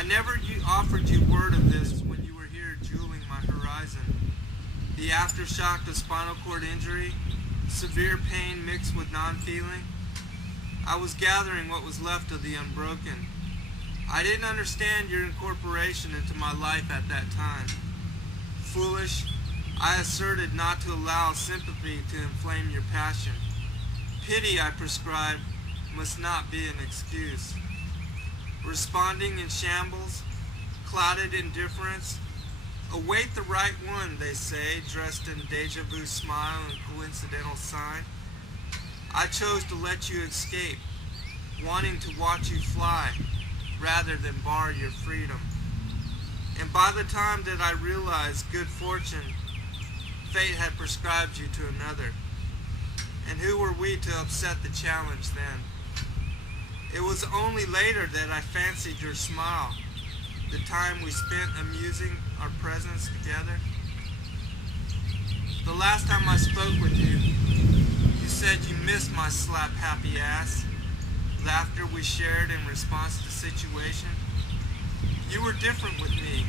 I never offered you word of this when you were here jeweling my horizon. The aftershock of spinal cord injury, severe pain mixed with non-feeling. I was gathering what was left of the unbroken. I didn't understand your incorporation into my life at that time. Foolish, I asserted not to allow sympathy to inflame your passion. Pity, I prescribed, must not be an excuse. Responding in shambles, clouded indifference, await the right one, they say, dressed in deja vu smile and coincidental sign. I chose to let you escape, wanting to watch you fly, rather than bar your freedom. And by the time that I realized good fortune, fate had prescribed you to another. And who were we to upset the challenge then? It was only later that I fancied your smile, the time we spent amusing our presence together. The last time I spoke with you, you said you missed my slap-happy ass, laughter we shared in response to situation. You were different with me,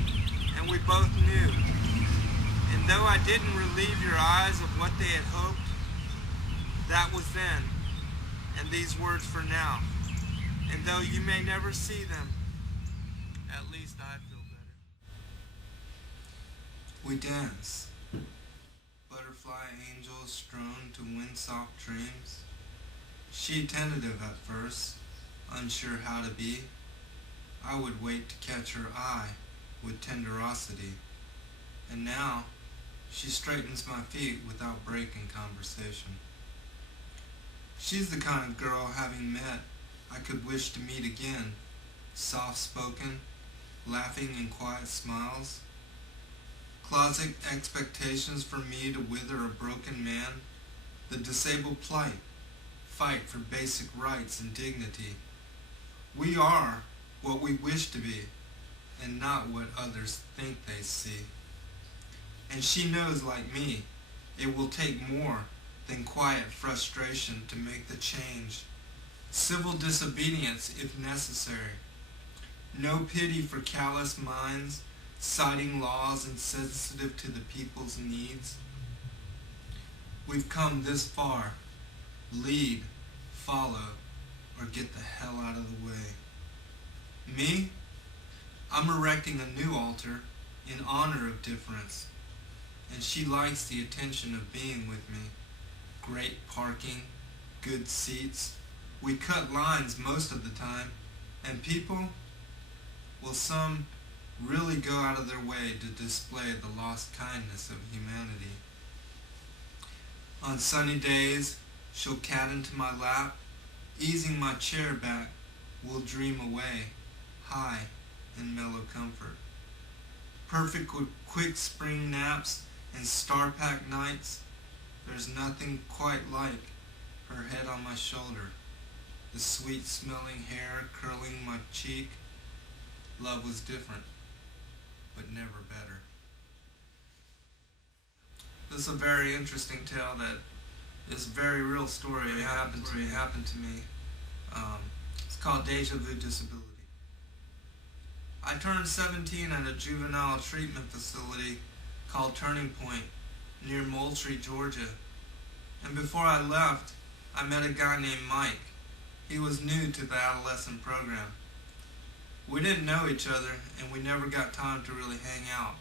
and we both knew. And though I didn't relieve your eyes of what they had hoped, that was then, and these words for now. And though you may never see them, at least I feel better. We dance, butterfly angels strown to win soft dreams. She tentative at first, unsure how to be. I would wait to catch her eye with tenderosity. And now, she straightens my feet without breaking conversation. She's the kind of girl, having met, I could wish to meet again, soft-spoken, laughing in quiet smiles. Closet expectations for me to wither a broken man, the disabled plight, fight for basic rights and dignity. We are what we wish to be, and not what others think they see. And she knows, like me, it will take more than quiet frustration to make the change. Civil disobedience if necessary. No pity for callous minds, citing laws insensitive to the people's needs. We've come this far. Lead, follow, or get the hell out of the way. Me? I'm erecting a new altar in honor of difference, and she likes the attention of being with me. Great parking, good seats. We cut lines most of the time, and people, well, some really go out of their way to display the lost kindness of humanity. On sunny days, she'll cat into my lap, easing my chair back, we'll dream away, high in mellow comfort. Perfect with quick spring naps and star-packed nights, there's nothing quite like her head on my shoulder, the sweet-smelling hair curling my cheek. Love was different, but never better. This is a very interesting tale that is a very real story. It happened to me. It's called Deja Vu Disability. I turned 17 at a juvenile treatment facility called Turning Point near Moultrie, Georgia. And before I left, I met a guy named Mike. He was new to the adolescent program. We didn't know each other, and we never got time to really hang out.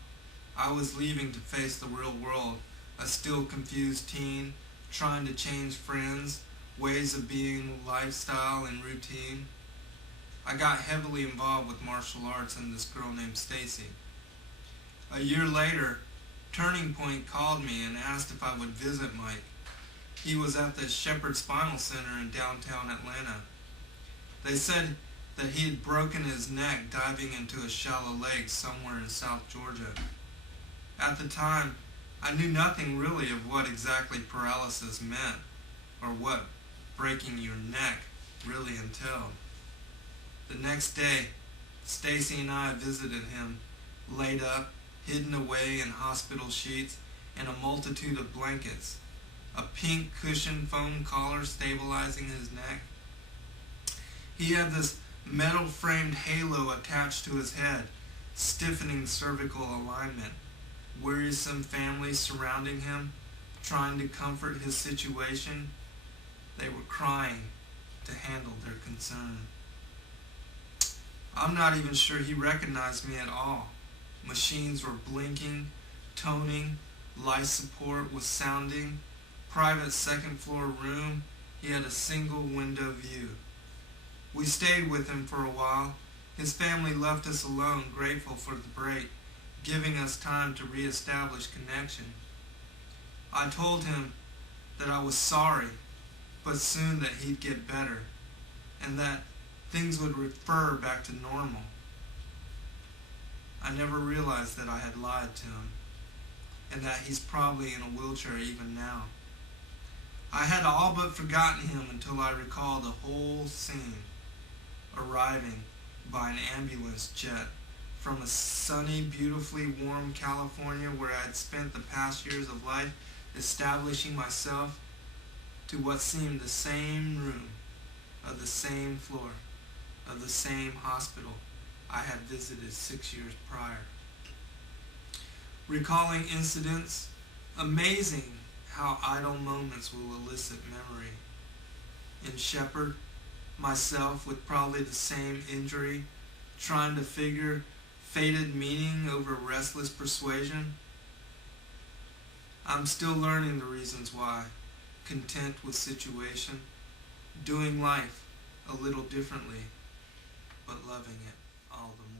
I was leaving to face the real world, a still confused teen, trying to change friends, ways of being, lifestyle, and routine. I got heavily involved with martial arts and this girl named Stacy. A year later, Turning Point called me and asked if I would visit Mike. He was at the Shepherd Spinal Center in downtown Atlanta. They said that he had broken his neck diving into a shallow lake somewhere in South Georgia. At the time, I knew nothing really of what exactly paralysis meant or what breaking your neck really entailed. The next day, Stacy and I visited him, laid up, hidden away in hospital sheets and a multitude of blankets, a pink cushioned foam collar stabilizing his neck. He had this metal framed halo attached to his head, stiffening cervical alignment, wearisome families surrounding him, trying to comfort his situation. They were crying to handle their concern. I'm not even sure he recognized me at all. Machines were blinking, toning, life support was sounding. Private second floor room, he had a single window view. We stayed with him for a while. His family left us alone, grateful for the break, giving us time to reestablish connection. I told him that I was sorry, but soon that he'd get better, and that things would refer back to normal. I never realized that I had lied to him, and that he's probably in a wheelchair even now. I had all but forgotten him until I recalled the whole scene, arriving by an ambulance jet from a sunny, beautifully warm California where I had spent the past years of life establishing myself, to what seemed the same room, of the same floor, of the same hospital I had visited 6 years prior. Recalling incidents, amazing how idle moments will elicit memory. In Shepherd, myself with probably the same injury, trying to figure fated meaning over restless persuasion. I'm still learning the reasons why, content with situation, doing life a little differently, but loving it all the more.